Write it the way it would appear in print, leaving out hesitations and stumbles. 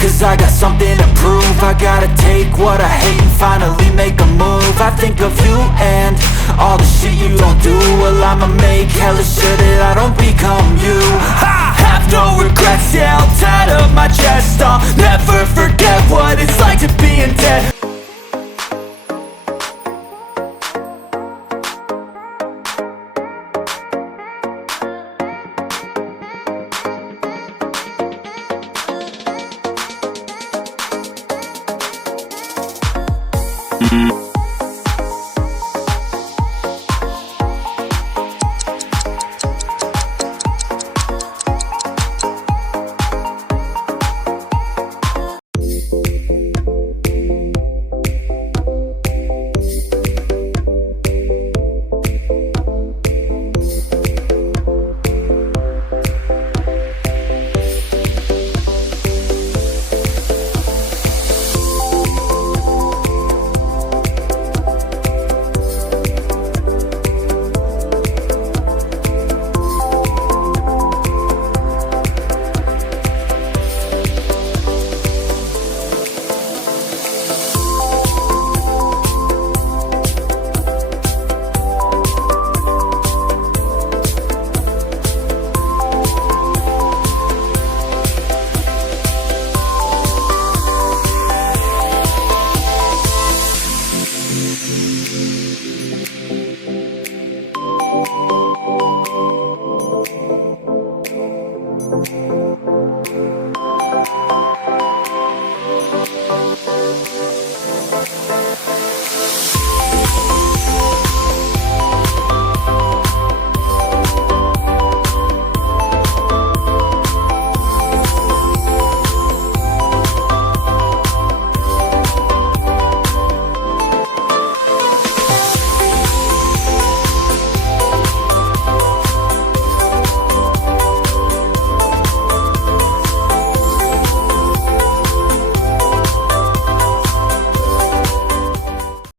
cause I got something to prove. I gotta take what I hate and finally make a move. I think of you and all the shit you don't do. Well, I'ma make hella sure that I don't become you. I have no regrets, yeah, I'll tattle my chest. I'll never forget what it's like to be in debt.